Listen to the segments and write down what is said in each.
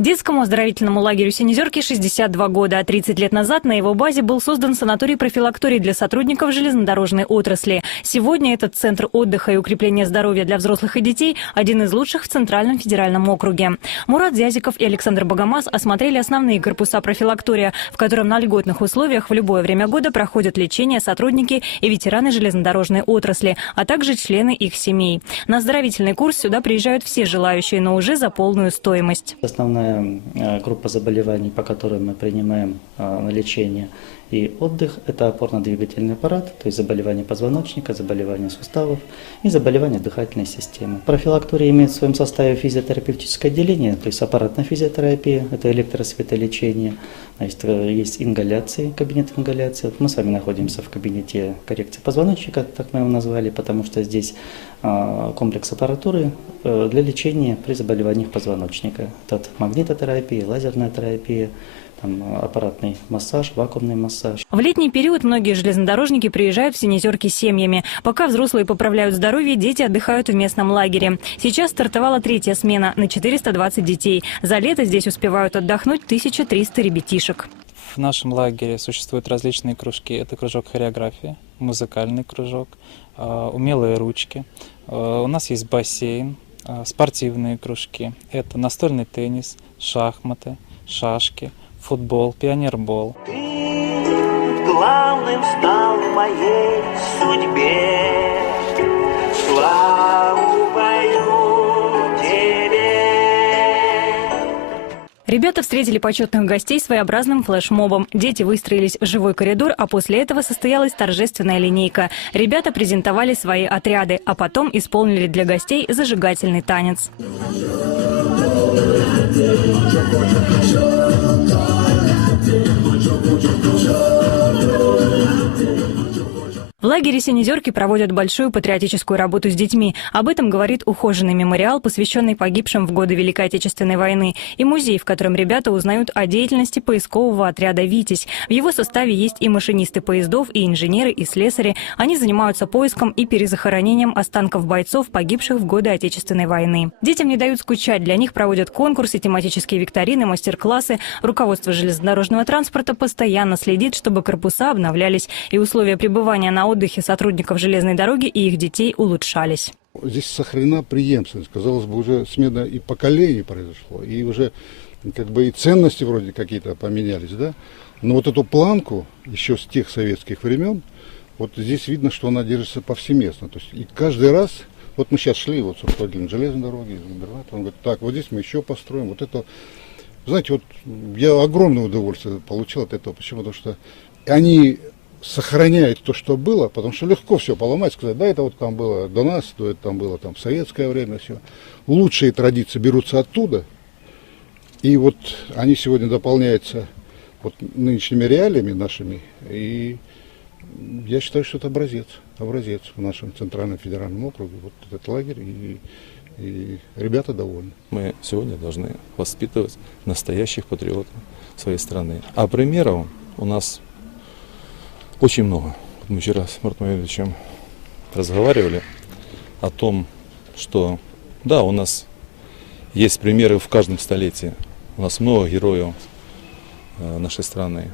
Детскому оздоровительному лагерю «Синезерки» 62 года, а 30 лет назад на его базе был создан санаторий-профилакторий для сотрудников железнодорожной отрасли. Сегодня этот центр отдыха и укрепления здоровья для взрослых и детей – один из лучших в Центральном федеральном округе. Мурат Зязиков и Александр Богомаз осмотрели основные корпуса профилактория, в котором на льготных условиях в любое время года проходят лечение сотрудники и ветераны железнодорожной отрасли, а также члены их семей. На оздоровительный курс сюда приезжают все желающие, но уже за полную стоимость. Основная группа заболеваний, по которым мы принимаем на лечение и отдых, это опорно-двигательный аппарат, то есть заболевания позвоночника, заболевания суставов и заболевания дыхательной системы. Профилактория имеет в своем составе физиотерапевтическое отделение, то есть аппаратная физиотерапия, это электросветолечение, есть ингаляции, кабинет ингаляции. Вот мы с вами находимся в кабинете коррекции позвоночника, так мы его назвали, потому что здесь комплекс аппаратуры для лечения при заболеваниях позвоночника. Это магнитотерапия, лазерная терапия, аппаратный массаж, вакуумный массаж. В летний период многие железнодорожники приезжают в Синезерки с семьями. Пока взрослые поправляют здоровье, дети отдыхают в местном лагере. Сейчас стартовала 3-я смена на 420 детей. За лето здесь успевают отдохнуть 1300 ребятишек. В нашем лагере существуют различные кружки. Это кружок хореографии, музыкальный кружок, умелые ручки. У нас есть бассейн, спортивные кружки. Это настольный теннис, шахматы, шашки, футбол, пионербол. Ты главным стал в моей судьбе. Славу пою тебе. Ребята встретили почетных гостей своеобразным флешмобом. Дети выстроились в живой коридор, а после этого состоялась торжественная линейка. Ребята презентовали свои отряды, а потом исполнили для гостей зажигательный танец. В лагере «Синезерки» проводят большую патриотическую работу с детьми. Об этом говорит ухоженный мемориал, посвященный погибшим в годы Великой Отечественной войны, и музей, в котором ребята узнают о деятельности поискового отряда «Витязь». В его составе есть и машинисты поездов, и инженеры, и слесари. Они занимаются поиском и перезахоронением останков бойцов, погибших в годы Отечественной войны. Детям не дают скучать. Для них проводят конкурсы, тематические викторины, мастер-классы. Руководство железнодорожного транспорта постоянно следит, чтобы корпуса обновлялись и условия пребывания на отдыхе сотрудников железной дороги и их детей улучшались. Здесь сохранена преемственность. Казалось бы, уже смена и поколений произошло, и уже и ценности вроде какие-то поменялись, да? Но вот эту планку еще с тех советских времен, вот здесь видно, что она держится повсеместно. То есть и каждый раз, вот мы сейчас шли с руководителем железной дороги, он говорит, так, вот здесь мы еще построим, вот это. Знаете, вот я огромное удовольствие получил от этого. Почему? Потому что они сохраняет то, что было, потому что легко все поломать, сказать, да, это вот там было до нас, то это там было там в советское время, все. Лучшие традиции берутся оттуда, и вот они сегодня дополняются вот нынешними реалиями нашими, и я считаю, что это образец в нашем Центральном федеральном округе, вот этот лагерь, и ребята довольны. Мы сегодня должны воспитывать настоящих патриотов своей страны, а примеров у нас очень много. Мы вчера с Муратом Ильичем разговаривали о том, что да, у нас есть примеры в каждом столетии. У нас много героев нашей страны.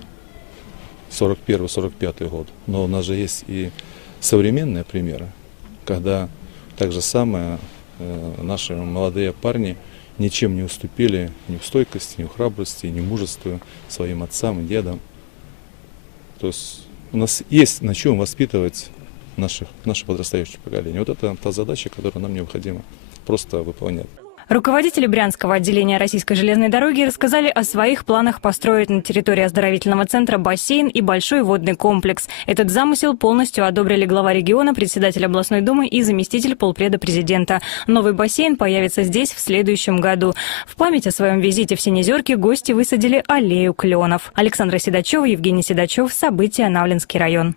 41-45 год. Но у нас же есть и современные примеры, когда так же самое наши молодые парни ничем не уступили ни в стойкости, ни в храбрости, ни в мужестве своим отцам и дедам. То есть у нас есть на чем воспитывать наше подрастающее поколение. Вот это та задача, которую нам необходимо просто выполнять. Руководители Брянского отделения Российской железной дороги рассказали о своих планах построить на территории оздоровительного центра бассейн и большой водный комплекс. Этот замысел полностью одобрили глава региона, председатель областной думы и заместитель полпреда президента. Новый бассейн появится здесь в следующем году. В память о своем визите в Синезерки гости высадили аллею кленов. Александра Седачева, Евгений Седачев. События. Навлинский район.